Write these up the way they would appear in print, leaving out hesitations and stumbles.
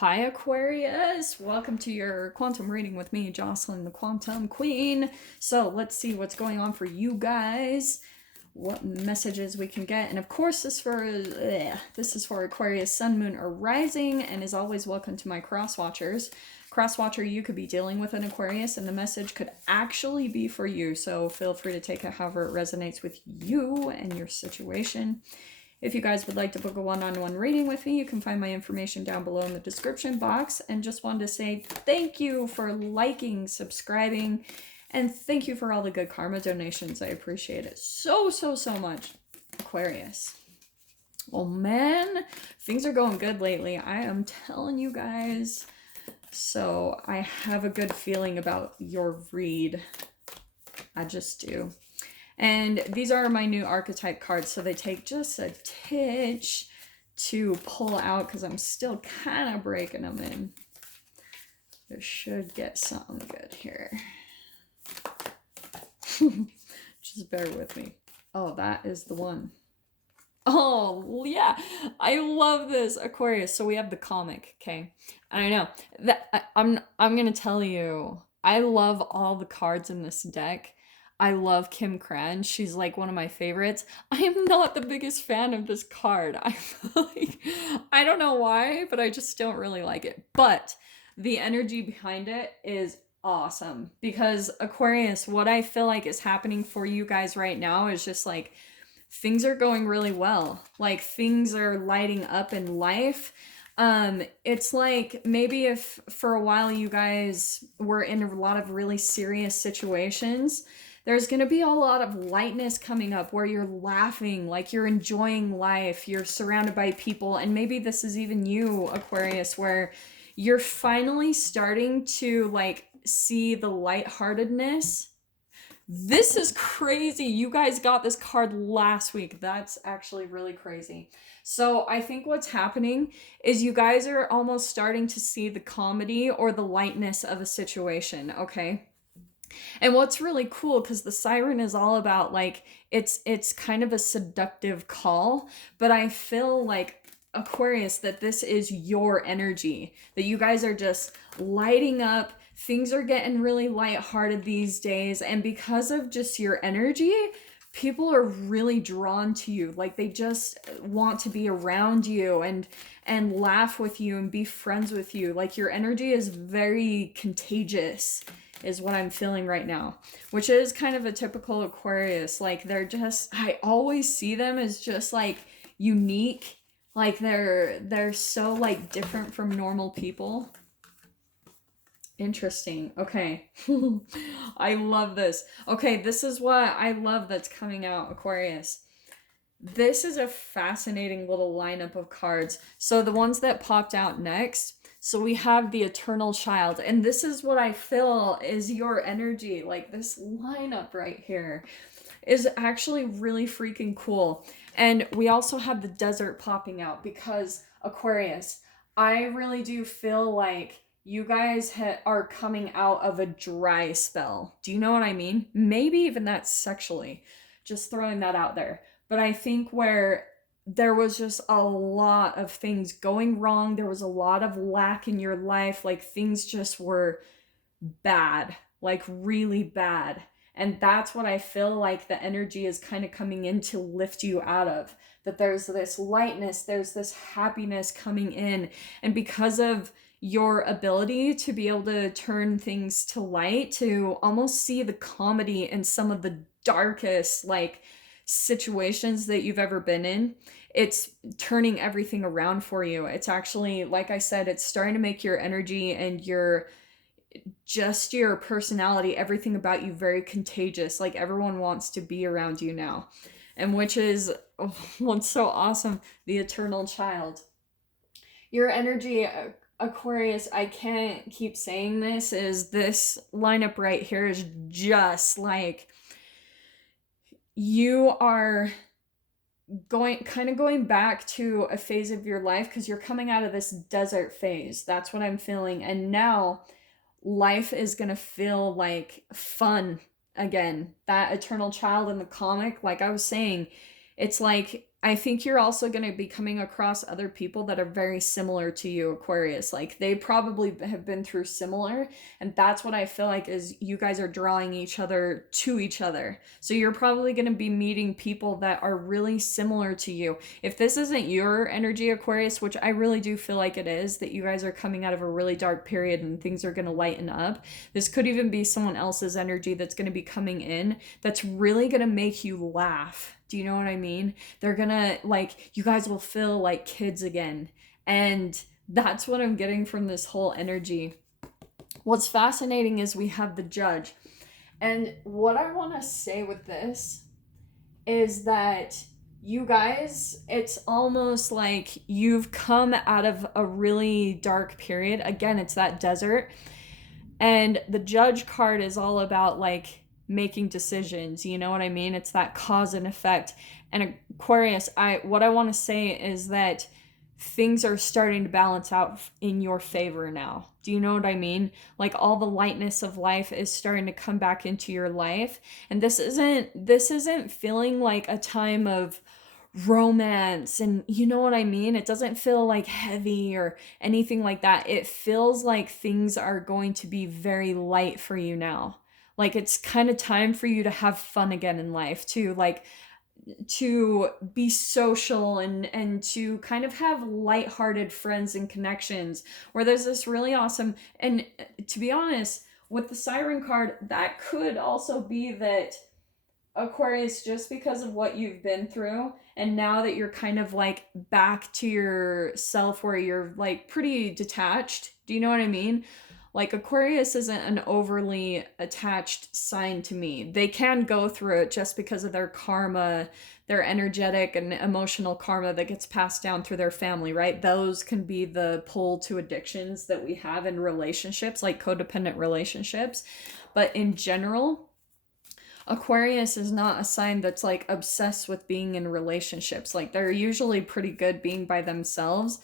Hi, Aquarius. Welcome to your quantum reading with me, Jocelyn, the Quantum Queen. So let's see what's going on for you guys, what messages we can get. And of course, this is for Aquarius, Sun, Moon, or Rising. And as always, welcome to my cross watchers. Cross watcher, you could be dealing with an Aquarius, and the message could actually be for you. So feel free to take it however it resonates with you and your situation. If you guys would like to book a one-on-one reading with me, you can find my information down below in the description box. And just wanted to say thank you for liking, subscribing, and thank you for all the good karma donations. I appreciate it so much, Aquarius. Oh man, things are going good lately. I am telling you guys. So I have a good feeling about your read. I just do. And these are my new archetype cards, so they take just a titch to pull out because I'm still kind of breaking them in. I should get something good here. Just bear with me. Oh, that is the one. Oh, yeah. I love this, Aquarius. So we have the comic, okay? And I know that I'm going to tell you, I love all the cards in this deck. I love Kim Krans. She's like one of my favorites. I am not the biggest fan of this card. I don't know why, but I just don't really like it. But the energy behind it is awesome because Aquarius, what I feel like is happening for you guys right now is just like things are going really well. Like things are lighting up in life. It's like maybe if for a while you guys were in a lot of really serious situations, there's going to be a lot of lightness coming up where you're laughing, like you're enjoying life, you're surrounded by people, and maybe this is even you, Aquarius, where you're finally starting to like see the lightheartedness. This is crazy. You guys got this card last week. That's actually really crazy. So I think what's happening is you guys are almost starting to see the comedy or the lightness of a situation, okay? And what's really cool, because the siren is all about like it's kind of a seductive call, but I feel like Aquarius that this is your energy, that you guys are just lighting up. Things are getting really lighthearted these days, and because of just your energy, people are really drawn to you. Like they just want to be around you and laugh with you and be friends with you. Like your energy is very contagious is what I'm feeling right now, which is kind of a typical Aquarius. Like they're just, I always see them as just like unique. Like they're so like different from normal people. Interesting. Okay. I love this. Okay, this is what I love that's coming out, Aquarius. This is a fascinating little lineup of cards. So the ones that popped out next, so we have the Eternal Child, and this is what I feel is your energy. Like this lineup right here is actually really freaking cool. And we also have the Desert popping out because Aquarius, I really do feel like you guys are coming out of a dry spell. Do you know what I mean? Maybe even that sexually. Just throwing that out there. But I think where there was just a lot of things going wrong, there was a lot of lack in your life, like things just were bad, like really bad. And that's what I feel like the energy is kind of coming in to lift you out of. That there's this lightness, there's this happiness coming in. And because of your ability to be able to turn things to light, to almost see the comedy in some of the darkest, like, situations that you've ever been in, it's turning everything around for you. It's actually, like I said, it's starting to make your energy and your personality, everything about you very contagious. Like everyone wants to be around you now. And which is what's so awesome, the Eternal Child. Your energy, Aquarius, I can't keep saying this, is this lineup right here is just like you are going back to a phase of your life because you're coming out of this desert phase. That's what I'm feeling. And now life is going to feel like fun again. That Eternal Child in the comic, like I was saying, it's like I think you're also going to be coming across other people that are very similar to you, Aquarius. Like they probably have been through similar, and that's what I feel like is you guys are drawing each other to each other. So you're probably going to be meeting people that are really similar to you. If this isn't your energy, Aquarius, which I really do feel like it is, that you guys are coming out of a really dark period and things are going to lighten up. This could even be someone else's energy that's going to be coming in that's really going to make you laugh. Do you know what I mean? They're gonna, like, you guys will feel like kids again. And that's what I'm getting from this whole energy. What's fascinating is we have the Judge. And what I want to say with this is that you guys, it's almost like you've come out of a really dark period. Again, it's that desert. And the Judge card is all about like making decisions, you know what I mean? It's that cause and effect. And Aquarius, what I want to say is that things are starting to balance out in your favor now. Do you know what I mean? Like all the lightness of life is starting to come back into your life. And this isn't feeling like a time of romance, and you know what I mean? It doesn't feel like heavy or anything like that. It feels like things are going to be very light for you now. Like it's kind of time for you to have fun again in life, to like to be social and to kind of have lighthearted friends and connections where there's this really awesome. And to be honest, with the Siren card, that could also be that Aquarius, just because of what you've been through, and now that you're kind of like back to yourself where you're like pretty detached. Do you know what I mean? Like Aquarius isn't an overly attached sign to me. They can go through it just because of their karma, their energetic and emotional karma that gets passed down through their family, right? Those can be the pull to addictions that we have in relationships, like codependent relationships. But in general, Aquarius is not a sign that's like obsessed with being in relationships. Like they're usually pretty good being by themselves.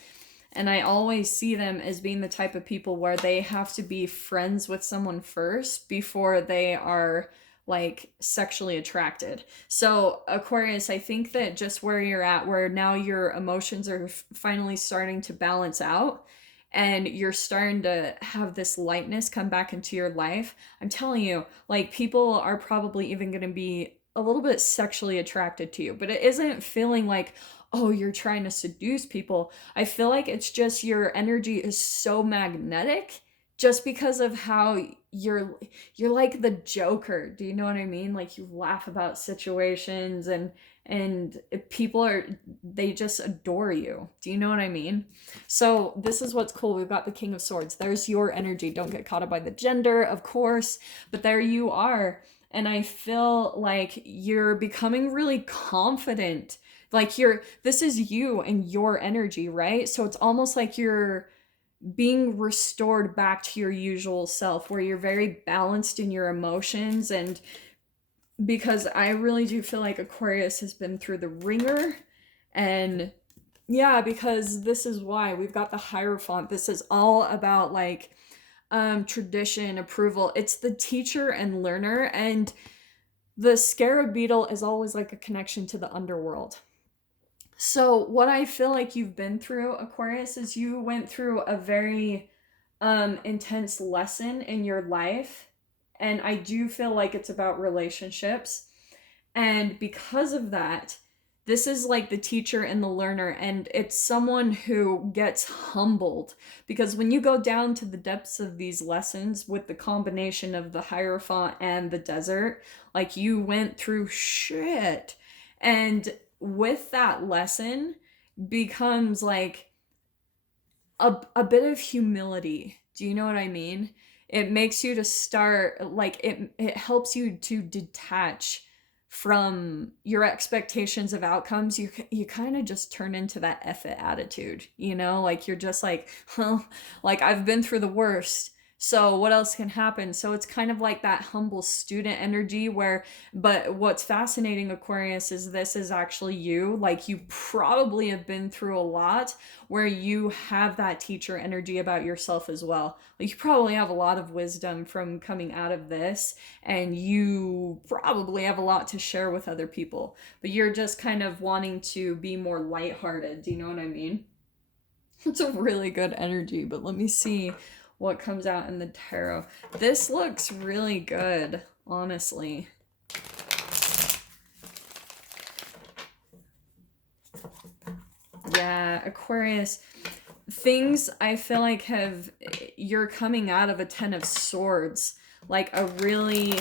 And I always see them as being the type of people where they have to be friends with someone first before they are like sexually attracted. So Aquarius, I think that just where you're at, where now your emotions are finally starting to balance out, and you're starting to have this lightness come back into your life, I'm telling you, like people are probably even going to be a little bit sexually attracted to you, but it isn't feeling like, oh, you're trying to seduce people. I feel like it's just your energy is so magnetic just because of how you're like the Joker. Do you know what I mean? Like you laugh about situations, and people they just adore you. Do you know what I mean? So this is what's cool. We've got the King of Swords. There's your energy. Don't get caught up by the gender, of course, but there you are. And I feel like you're becoming really confident. Like this is you and your energy, right? So it's almost like you're being restored back to your usual self, where you're very balanced in your emotions. And because I really do feel like Aquarius has been through the ringer. And yeah, because this is why we've got the Hierophant. This is all about like tradition, approval. It's the teacher and learner. And the Scarab Beetle is always like a connection to the underworld. So what I feel like you've been through, Aquarius, is you went through a very intense lesson in your life. And I do feel like it's about relationships. And because of that, this is like the teacher and the learner, and it's someone who gets humbled. Because when you go down to the depths of these lessons with the combination of the Hierophant and the desert, like you went through shit. And with that lesson becomes like a bit of humility. Do you know what I mean? It makes you to start, like it helps you to detach from your expectations of outcomes. You kind of just turn into that F it attitude, you know? Like you're just like, well, like I've been through the worst. So what else can happen? So it's kind of like that humble student energy where, but what's fascinating, Aquarius, is this is actually you. Like you probably have been through a lot where you have that teacher energy about yourself as well. Like you probably have a lot of wisdom from coming out of this, and you probably have a lot to share with other people, but you're just kind of wanting to be more lighthearted. Do you know what I mean? It's a really good energy, but let me see what comes out in the tarot. This looks really good, honestly. Yeah, Aquarius. Things I feel like you're coming out of a 10 of Swords, like a really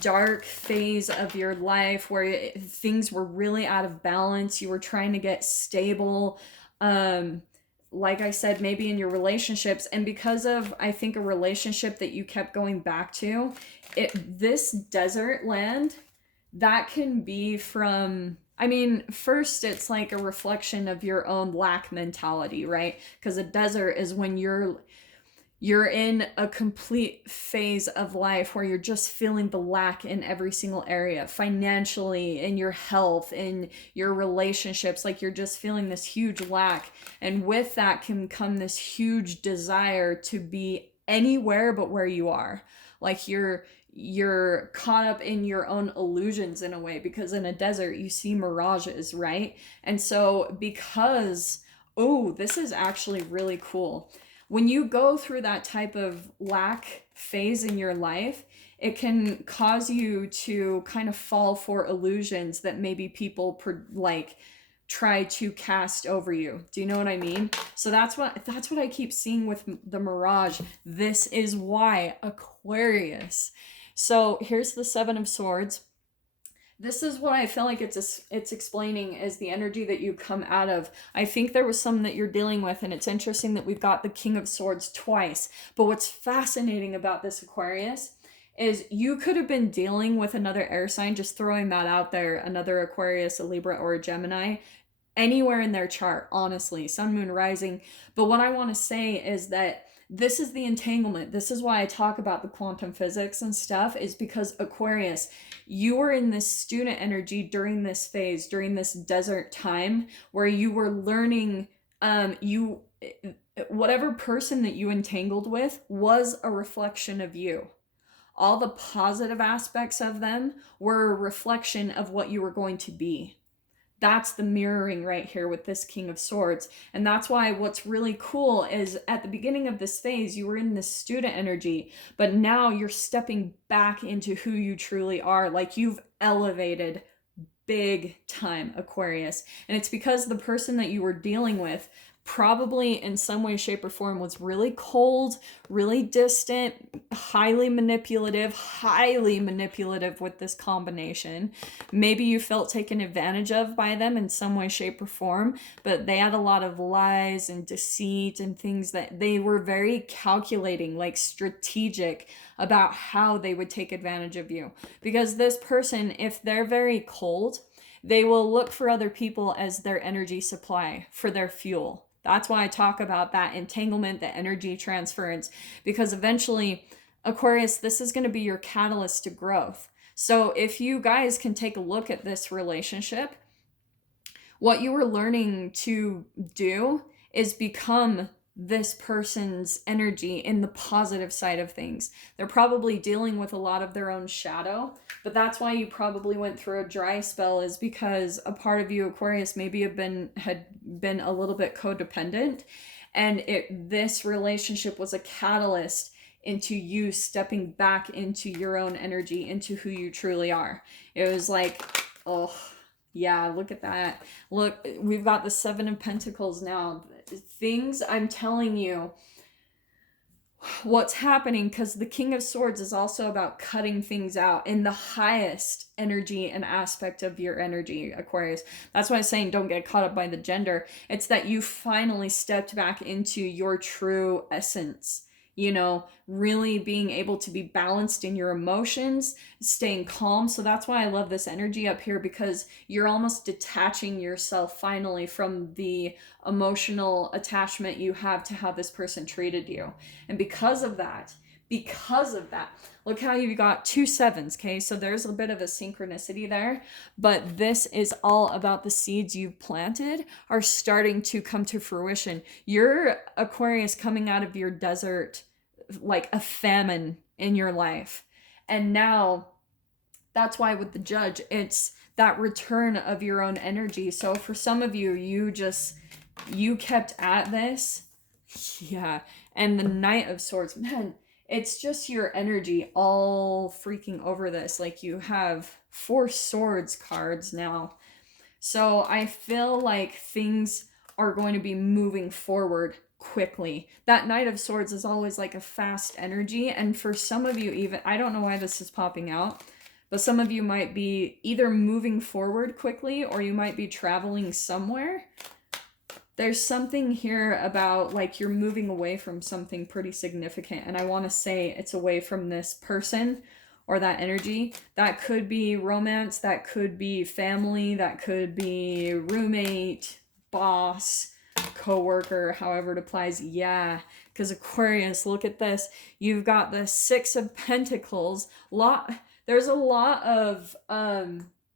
dark phase of your life where things were really out of balance. You were trying to get stable. Like I said, maybe in your relationships, and because of, I think, a relationship that you kept going back to, this desert land, that can be from, I mean, first it's like a reflection of your own lack mentality, right? Because a desert is when you're in a complete phase of life where you're just feeling the lack in every single area, financially, in your health, in your relationships. Like you're just feeling this huge lack, and with that can come this huge desire to be anywhere but where you are. Like you're caught up in your own illusions in a way, because in a desert you see mirages, right? And so because, oh, this is actually really cool. When you go through that type of lack phase in your life, it can cause you to kind of fall for illusions that maybe people like try to cast over you. Do you know what I mean? So that's what I keep seeing with the mirage. This is why, Aquarius. So here's the 7 of Swords. This is what I feel like it's explaining is the energy that you come out of. I think there was some that you're dealing with, and it's interesting that we've got the King of Swords twice. But what's fascinating about this, Aquarius, is you could have been dealing with another air sign, just throwing that out there, another Aquarius, a Libra, or a Gemini, anywhere in their chart, honestly, sun, moon, rising. But what I want to say is that this is the entanglement. This is why I talk about the quantum physics and stuff, is because Aquarius, you were in this student energy during this phase, during this desert time where you were learning, whatever person that you entangled with was a reflection of you. All the positive aspects of them were a reflection of what you were going to be. That's the mirroring right here with this King of Swords. And that's why what's really cool is at the beginning of this phase, you were in this student energy, but now you're stepping back into who you truly are. Like you've elevated big time, Aquarius. And it's because the person that you were dealing with probably in some way, shape, or form was really cold, really distant, highly manipulative with this combination. Maybe you felt taken advantage of by them in some way, shape, or form, but they had a lot of lies and deceit and things that they were very calculating, like strategic about how they would take advantage of you. Because this person, if they're very cold, they will look for other people as their energy supply for their fuel. That's why I talk about that entanglement, the energy transference, because eventually, Aquarius, this is going to be your catalyst to growth. So if you guys can take a look at this relationship, what you were learning to do is become this person's energy in the positive side of things. They're probably dealing with a lot of their own shadow, but that's why you probably went through a dry spell, is because a part of you, Aquarius, maybe had been a little bit codependent, and this relationship was a catalyst into you stepping back into your own energy, into who you truly are. It was like, oh yeah, look at that. Look, we've got the 7 of Pentacles now. Things, I'm telling you, what's happening, because the King of Swords is also about cutting things out in the highest energy and aspect of your energy, Aquarius. That's why I'm saying don't get caught up by the gender. It's that you finally stepped back into your true essence. you know, really being able to be balanced in your emotions, staying calm. So that's why I love this energy up here, because you're almost detaching yourself finally from the emotional attachment you have to how this person treated you. And because of that, look how you got 2 sevens, okay? So there's a bit of a synchronicity there, but this is all about the seeds you've planted are starting to come to fruition. You're Aquarius coming out of your desert, like a famine in your life. And now that's why with the Judge, it's that return of your own energy. So for some of you, you kept at this. Yeah. And the Knight of Swords, man, it's just your energy all freaking over this. Like you have 4 swords cards now. So I feel like things are going to be moving forward quickly. That Knight of Swords is always like a fast energy. And for some of you, even, I don't know why this is popping out, but some of you might be either moving forward quickly or you might be traveling somewhere. There's something here about like you're moving away from something pretty significant. And I want to say it's away from this person or that energy. That could be romance, that could be family, that could be roommate, boss, co-worker, however it applies. Yeah, because Aquarius, look at this. You've got the 6 of Pentacles. There's a lot of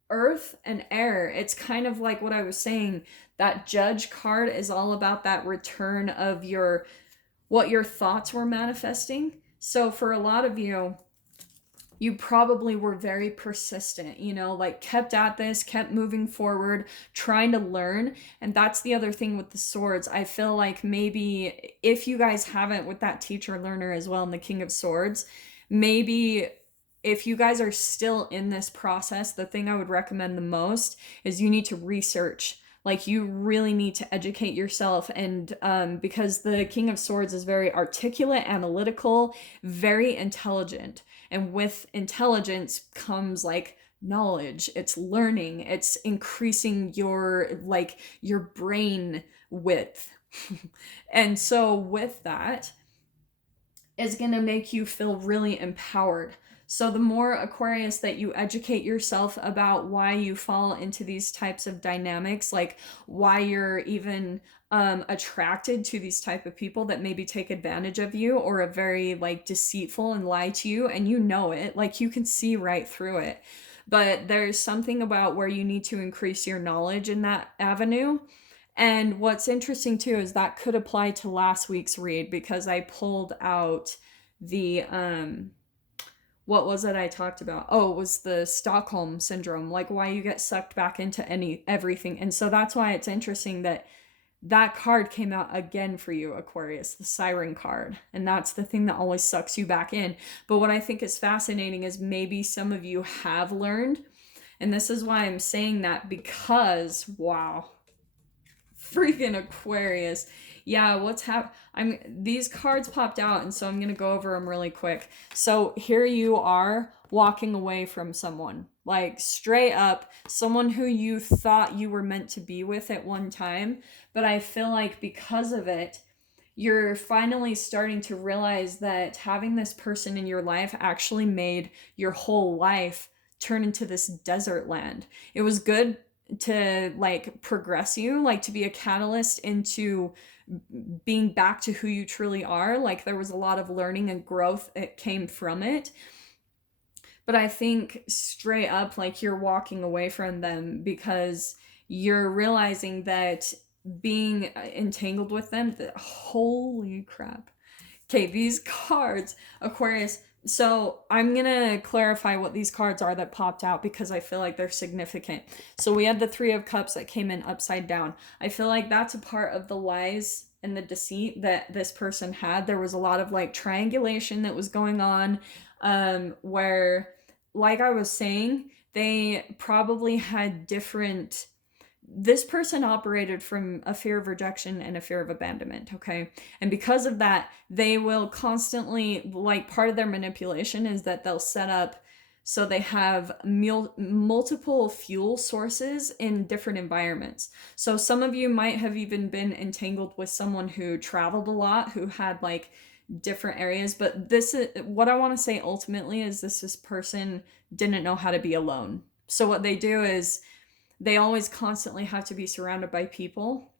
earth and air. It's kind of like what I was saying. That Judge card is all about that return of what your thoughts were manifesting. So for a lot of you, you probably were very persistent, you know, like kept at this, kept moving forward, trying to learn. And that's the other thing with the swords. I feel like maybe if you guys haven't with that teacher learner as well, and the King of Swords, maybe if you guys are still in this process, the thing I would recommend the most is you need to research. Like you really need to educate yourself, and because the King of Swords is very articulate, analytical, very intelligent. And with intelligence comes like knowledge, it's learning, it's increasing your brain width. And so with that, it's going to make you feel really empowered. So the more Aquarius that you educate yourself about why you fall into these types of dynamics, like why you're even attracted to these type of people that maybe take advantage of you or are very like deceitful and lie to you, and you know it, like you can see right through it. But there's something about where you need to increase your knowledge in that avenue. And what's interesting too is that could apply to last week's read, because I pulled out the what was it I talked about? Oh, it was the Stockholm syndrome, like why you get sucked back into everything. And so that's why it's interesting that that card came out again for you, Aquarius, the Siren card. And that's the thing that always sucks you back in. But what I think is fascinating is maybe some of you have learned. And this is why I'm saying that, because, wow, freaking Aquarius. Yeah, these cards popped out, and so I'm gonna go over them really quick. So here you are walking away from someone, like straight up, someone who you thought you were meant to be with at one time. But I feel like because of it, you're finally starting to realize that having this person in your life actually made your whole life turn into this desert land. It was good to like progress you, like to be a catalyst into being back to who you truly are. Like there was a lot of learning and growth that came from it. But I think straight up, like you're walking away from them because you're realizing that being entangled with them, holy crap. Okay, these cards, Aquarius. So I'm going to clarify what these cards are that popped out, because I feel like they're significant. So we had the 3 of Cups that came in upside down. I feel like that's a part of the lies and the deceit that this person had. There was a lot of like triangulation that was going on, where, like I was saying, they probably had different... This person operated from a fear of rejection and a fear of abandonment, okay? And because of that, they will constantly, like part of their manipulation is that they'll set up so they have multiple fuel sources in different environments. So some of you might have even been entangled with someone who traveled a lot, who had like different areas. But this is what I want to say ultimately is this person didn't know how to be alone. So what they do is they always constantly have to be surrounded by people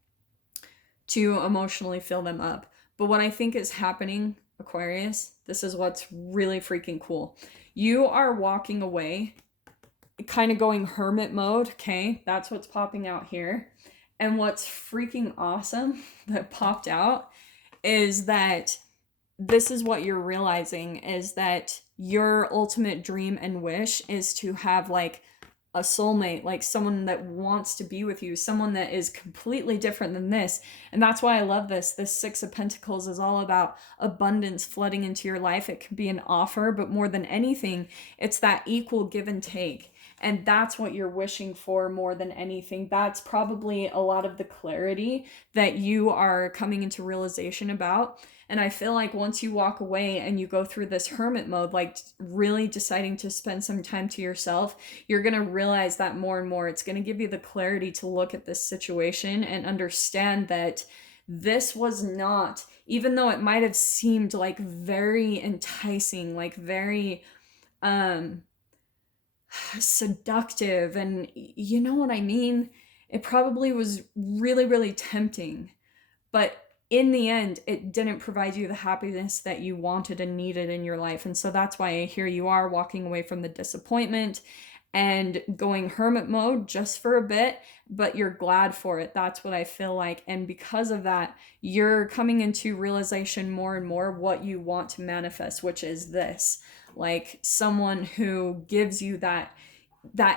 to emotionally fill them up. But what I think is happening, Aquarius, this is what's really freaking cool. You are walking away, kind of going hermit mode, okay? That's what's popping out here. And what's freaking awesome that popped out is that this is what you're realizing, is that your ultimate dream and wish is to have like a soulmate, like someone that wants to be with you, someone that is completely different than this. And that's why I love this. This Six of Pentacles is all about abundance flooding into your life. It can be an offer, but more than anything, it's that equal give and take. And that's what you're wishing for more than anything. That's probably a lot of the clarity that you are coming into realization about. And I feel like once you walk away and you go through this hermit mode, like really deciding to spend some time to yourself, you're going to realize that more and more. It's going to give you the clarity to look at this situation and understand that this was not, even though it might have seemed like very enticing, like very seductive, and you know what I mean? It probably was really, really tempting, but in the end, it didn't provide you the happiness that you wanted and needed in your life. And so that's why here you are walking away from the disappointment and going hermit mode just for a bit, but you're glad for it. That's what I feel like. And because of that, you're coming into realization more and more what you want to manifest, which is this, like someone who gives you that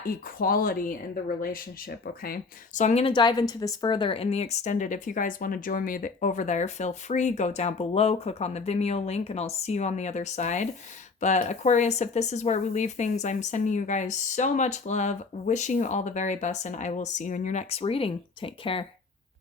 equality in the relationship. Okay, so I'm going to dive into this further in the extended. If you guys want to join me over there, feel free, go down below, click on the Vimeo link, and I'll see you on the other side. But Aquarius, if this is where we leave things, I'm sending you guys so much love, wishing you all the very best, and I will see you in your next reading. Take care.